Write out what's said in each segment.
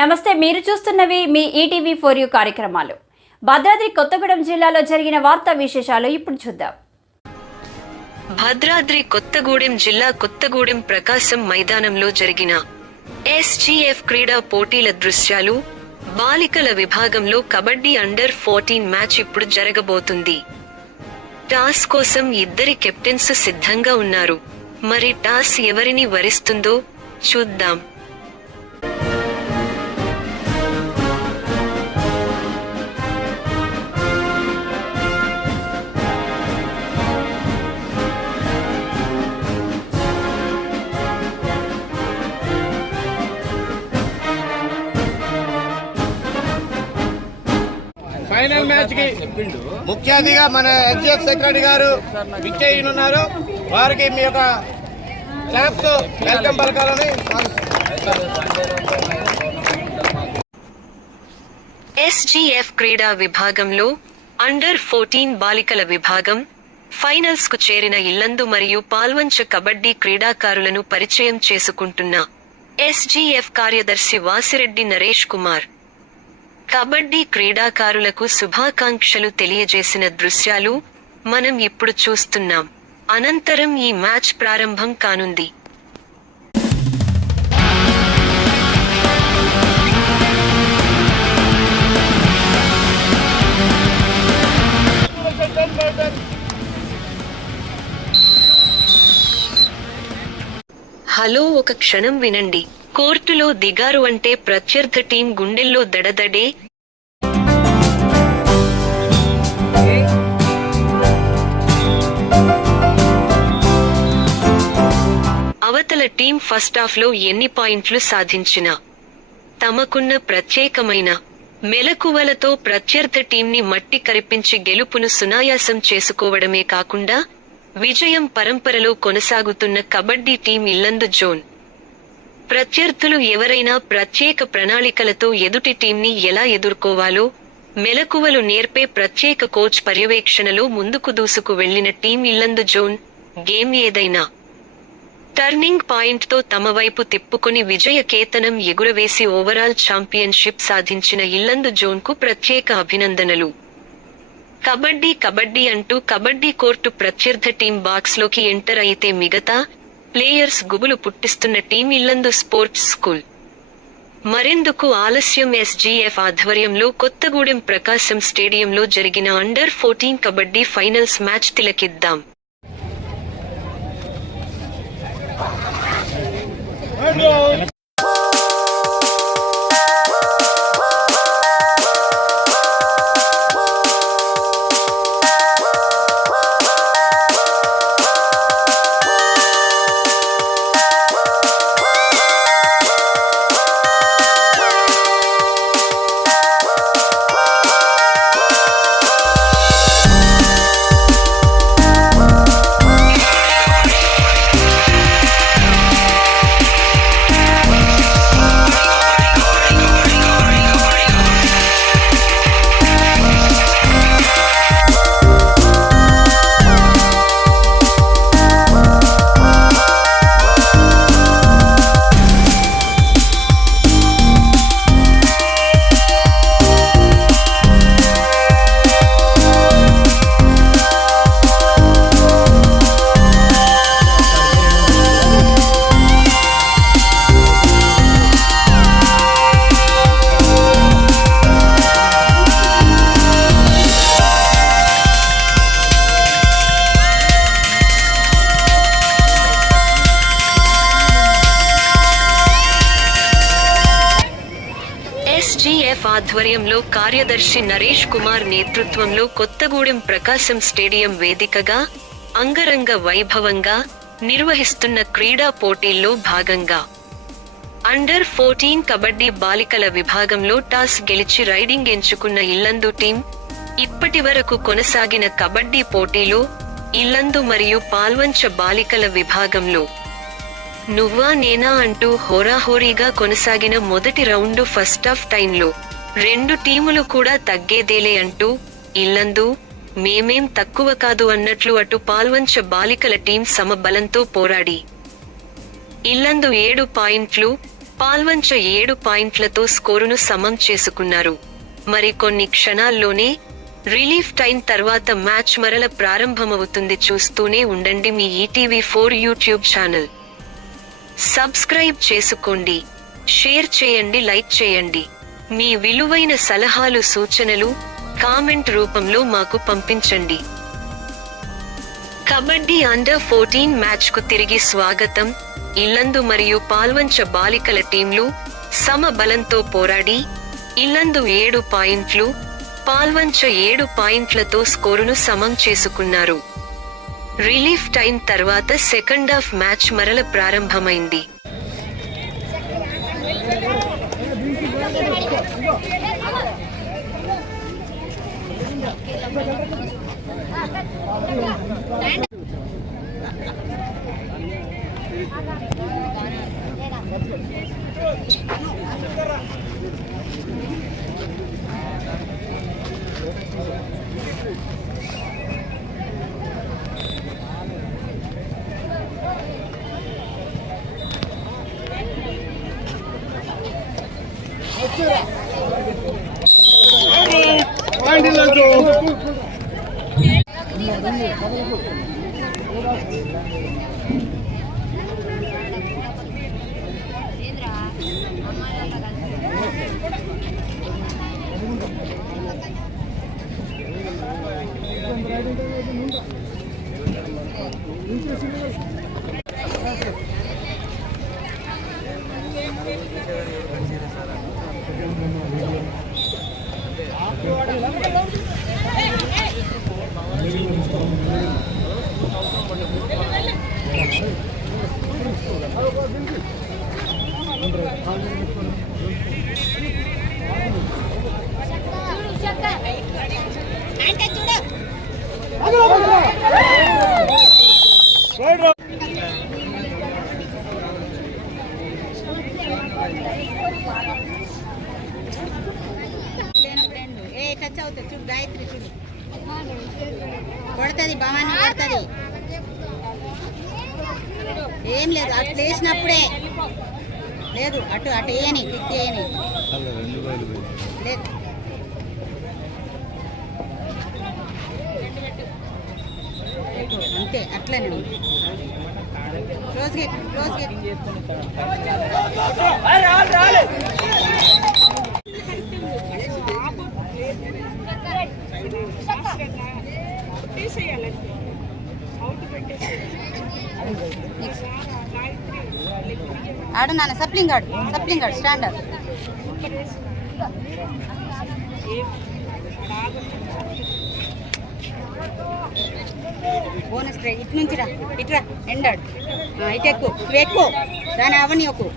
నమస్తే, మీరు చూస్తున్నవి మీ ETV for you కార్యక్రమాలు. భద్రాద్రి కొత్తగూడెం జిల్లాలో జరిగిన వార్తా విశేషాలు ఇప్పుడు చూద్దాం. భద్రాద్రి కొత్తగూడెం జిల్లా కొత్తగూడెం ప్రకాశం మైదానంలో జరిగిన ఎస్జీఎఫ్ క్రీడా పోటీల దృశ్యాలు. బాలికల విభాగంలో కబడ్డీ అండర్ 14 మ్యాచ్ ఇప్పుడు జరగబోతుంది. టాస్ కోసం ఇద్దరి కెప్టెన్స్ సిద్ధంగా ఉన్నారు. మరి టాస్ ఎవరిని వరిస్తుందో చూద్దాం. ఫైనల్ మ్యాచ్ కి ముఖ్య అతిథిగా మన ఎస్జీఎఫ్ సెక్రటరీ గారు విచ్చేయనున్నారు. వారికి మీ యొక్క క్లాప్స్ వెల్కమ్ పలకాలని. ఎస్జీఎఫ్ క్రీడా విభాగంలో అండర్ 14 బాలికల విభాగం ఫైనల్స్ కు చేరిన ఇల్లందు మరియు పాల్వంచ కబడ్డీ క్రీడాకారులను పరిచయం చేసుకుంటున్న ఎస్జీఎఫ్ కార్యదర్శి వాసిరెడ్డి నరేష్ కుమార్ కబడ్డీ క్రీడాకారులకు శుభాకాంక్షలు తెలియజేసిన దృశ్యాలు మనం ఇప్పుడు చూస్తున్నాం. అనంతరం ఈ మ్యాచ్ ప్రారంభం కానుంది. హలో, ఒక క్షణం వినండి. కోర్టులో దిగారు అంటే ప్రత్యర్థి టీం గుండెల్లో దడదడే. అవతల టీం ఫస్ట్ హాఫ్ లో ఎన్ని పాయింట్లు సాధించినా తమకున్న ప్రత్యేకమైన మెలకువలతో ప్రత్యర్థి టీంని మట్టి కరిపించి గెలుపును సునాయాసం చేసుకోవడమే కాకుండా విజయం పరంపరలో కొనసాగుతున్న కబడ్డీ టీం ఇల్లందు జోన్. ప్రత్యర్థులు ఎవరైనా ప్రత్యేక ప్రణాళికలతో ఎదుటి టీంని ఎలా ఎదుర్కోవాలో మెలకువలు నేర్పే ప్రత్యేక కోచ్ పర్యవేక్షణలో ముందుకు దూసుకు వెళ్లిన టీం ఇల్లందు జోన్. గేమ్ ఏదైనా టర్నింగ్ పాయింట్ తో తమ వైపు తిప్పుకొని విజయ కేతనం ఎగురవేసి ఓవరాల్ ఛాంపియన్షిప్ సాధించిన ఇల్లందు జోన్ కు ప్రత్యేక అభినందనలు. కబడ్డీ కబడ్డీ అంటూ కబడ్డీ కోర్టు ప్రత్యర్థి టీం బాక్స్ లోకి ఎంటర్ అయితే మిగతా ప్లేయర్స్ గుబులు పుట్టిస్తున్న టీం ఇల్లందు స్పోర్ట్స్ స్కూల్. మరెందుకు ఆలస్యం? ఎస్జీఎఫ్ ఆధ్వర్యంలో కొత్తగూడెం ప్రకాశం స్టేడియంలో జరిగిన అండర్ 14 కబడ్డీ ఫైనల్స్ మ్యాచ్ తిలకిద్దాం. ఎస్జీఎఫ్ ఆధ్వర్యంలో కార్యదర్శి నరేష్ కుమార్ నేతృత్వంలో కొత్తగూడెం ప్రకాశం స్టేడియం వేదికగా అంగరంగ వైభవంగా నిర్వహిస్తున్న క్రీడా పోటీల్లో భాగంగా అండర్ 14 కబడ్డీ బాలికల విభాగంలో టాస్ గెలిచి రైడింగ్ ఎంచుకున్న ఇల్లందు టీం. ఇప్పటివరకు కొనసాగిన కబడ్డీ పోటీలో ఇల్లందు మరియు పాల్వంచ బాలికల విభాగంలో నువ్వా నేనా అంటూ హోరాహోరీగా కొనసాగిన మొదటి రౌండు ఫస్ట్ హాఫ్ టైంలో రెండు టీములు కూడా తగ్గేదేలే అంటూ ఇల్లందు మేమేం తక్కువ కాదు అన్నట్లు అటు పాల్వంచ బాలికల టీం సమబలంతో పోరాడి ఇల్లందు 7 పాయింట్లు, పాల్వంచ 7 పాయింట్లతో స్కోరును సమం చేసుకున్నారు. మరికొన్ని క్షణాల్లోనే రిలీఫ్ టైం తర్వాత మ్యాచ్ మరల ప్రారంభమవుతుంది. చూస్తూనే ఉండండి మీ ఈటీవీ4 యూట్యూబ్ ఛానల్. సబ్స్క్రైబ్ చేసుకోండి, షేర్ చేయండి, లైక్ చేయండి. మీ విలువైన సలహాలు సూచనలు కామెంట్ రూపంలో మాకు పంపించండి. కబడ్డీ అండర్-14 మ్యాచ్కు తిరిగి స్వాగతం. ఇల్లందు మరియు పాల్వంచ బాలికల టీంలు సమ బలంతో పోరాడి ఇల్లందు 7 పాయింట్లు, పాల్వంచ 7 పాయింట్లతో స్కోరును సమం చేసుకున్నారు. రిలీఫ్ టైం తర్వాత సెకండ్ హాఫ్ మ్యాచ్ మరల ప్రారంభమైంది. చూడు గాయత్రి చూడు కొడుతుంది, భవానీ కొడుతుంది. ఏం లేదు, అటు వేసినప్పుడే లేదు, అటు అటు వేయని పిక్ వేయని లేదు. అంతే, అట్లనే క్లోజ్ గేట్, క్లోజ్ గేట్. ఆడు నాన్న సప్లింగ్ ఆడు, సప్లింగ్ ఆడు, స్టాండర్డ్. బోనస్ ట్రై, ఇటు నుంచి రా, ఇటురా, ఎండాడు, ఇటు ఎక్కువ, ఇవి ఎక్కువ, దాని అవని ఎక్కువ.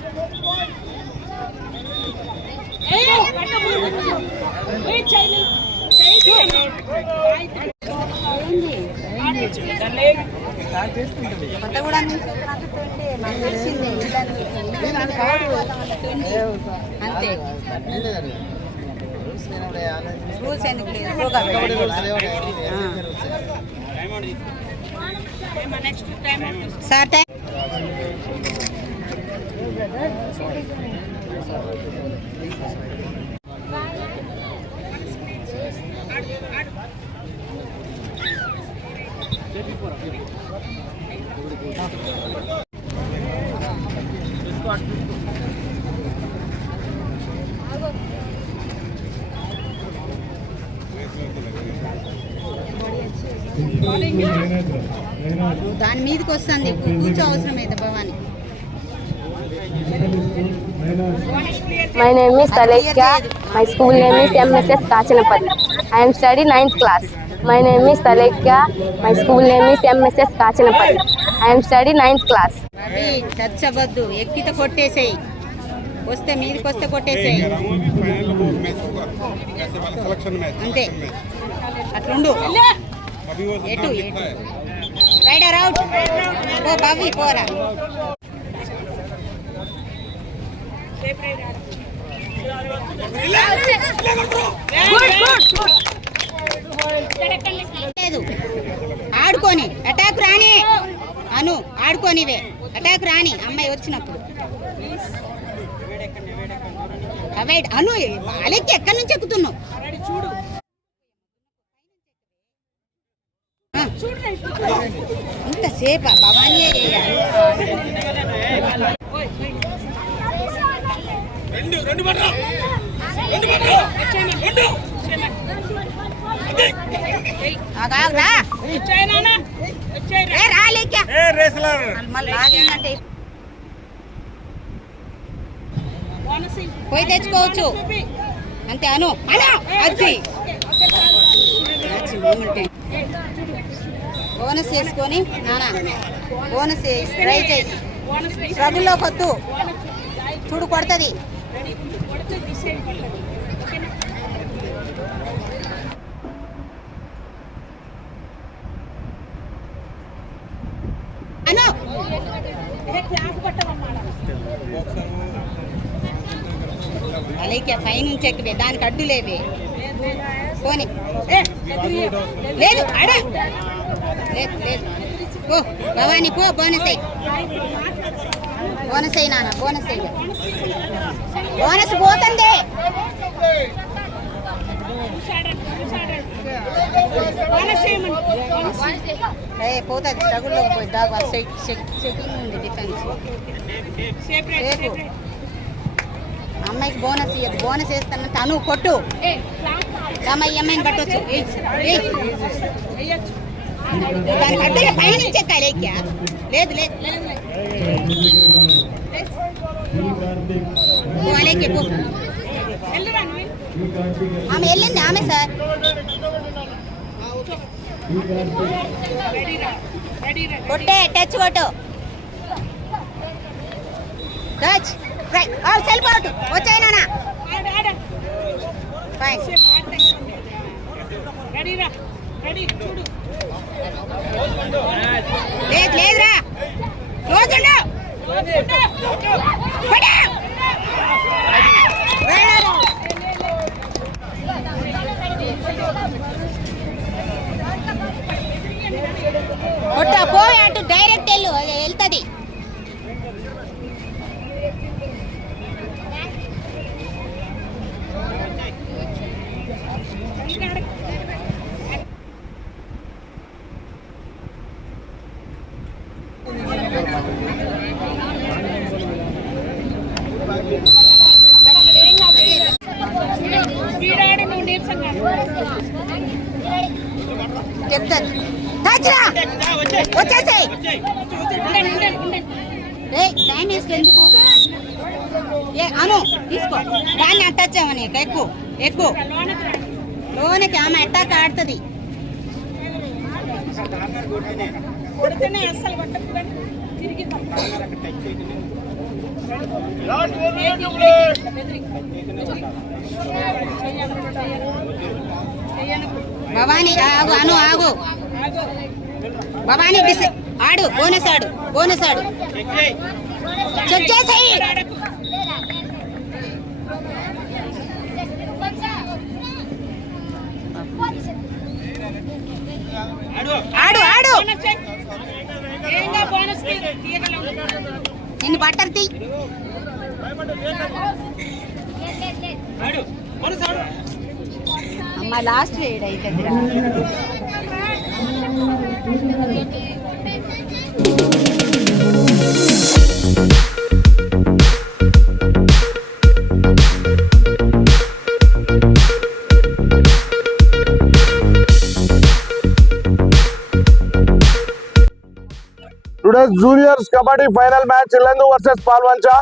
కొత్త కూడా తెలిసిందే అంతే. రూల్స్ ఎందుకు లేదు సార్. దాని మీదకి వస్తుంది, కూర్చో అవసరం అయితే Bhavani. My name is Talekya. My school name is MSS Kachanapalli. I am studying 9th class. My name is Talekya. My school name is MSS Kachanapalli. I am studying 9th class. అవి touch అవ్వద్దు, ఎక్కితే కొట్టేసేయి, వస్తే మీదకి వస్తే కొట్టేసేయి అంతే. అట్లుండు, ఎటు ఎటు rider out. ఓ బావి పోరా. లేదు, ఆడుకొని అటాక్ రాని అను, ఆడుకోనివే అటాక్ రాని అమ్మాయి వచ్చినప్పుడు. అవాయిడ్ అను వాళ్ళకి ఎక్కడి నుంచి ఎక్కుతున్నావు ఇంతసేపా భవానీయే చేయాలి పోయి తెచ్చుకోవచ్చు అంతే అను అది బోనస్ చేసుకొని నానా బోనస్ ట్రై చేయి స్ట్రగుల్లో కొద్దు చూడు కొడుతుంది అను అలాగే పైనుంచి ఎక్కివే దానికి అడ్డులేవే పోనీ లేదు అడ లేదు లేదు పో భవానీ పో బోనస్ అయ్యి బోనస్ అయ్యి నాన్న బోనస్ అయ్యి బోనస్ పోతుంది పోతుంది స్ట్రగుల్లోకి పోయి డాగ్ చెకింగ్ ఉంది డిఫెన్స్ సేపు అమ్మాయికి బోనస్ ఇయ్యదు బోనస్ వేస్తాను తను కొట్టు అమ్మాయి అమ్మాయిని పట్టవచ్చు దానికి అడ్డగా పైన ఎక్కాలి ఎక్కా లేదు లేదు అలాగే పో ఆమె వెళ్ళింది ఆమె సార్ కొట్టే టచ్ కొట్టు టచ్ సెల్ఫ్ అవుట్ వచ్చాయి నాన్న లేదు లేదురా క్లోజ్ ఉండు కొట్ట పోయి అటు డైరెక్ట్ వెళ్ళు వెళ్తుంది చెప్తాను వచ్చేసాయి టైం వేస్ట్ ఎందుకు అను తీసుకో దాన్ని అట్టచ్చామని ఎక్కువ ఎక్కువ లోనికి ఆమె అట్టాక ఆడుతుంది భవానీ ఆగు అను ఆగు భవానీ ఆడు బోనస్ ఆడు బోనస్ ఆడు చెక్ చేసేయి ఆడు ఆడు నిన్ను బట్టర్ తీ అమ్మ లాస్ట్ రేడ్ అయితే Today's juniors kabaddi final match Illandu versus Palvancha.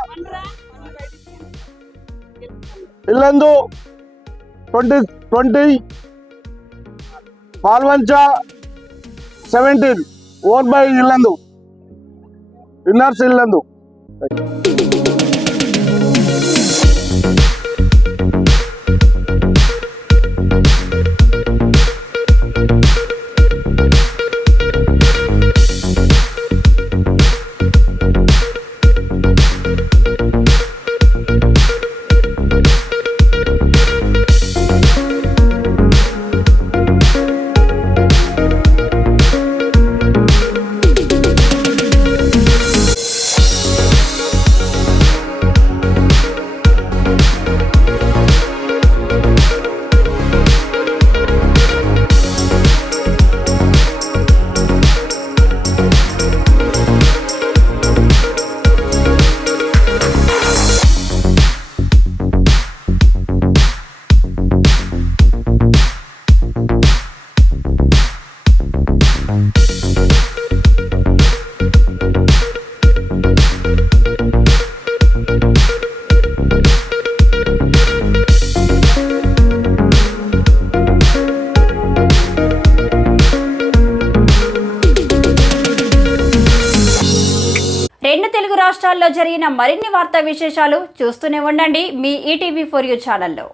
Illandu 20, Palvancha 17. Won by Illandu. Winners Illandu. జిల్లాలో జరిగిన మరిన్ని వార్తా విశేషాలు చూస్తూనే ఉండండి మీ ఈటీవీ4U ఛానల్లో.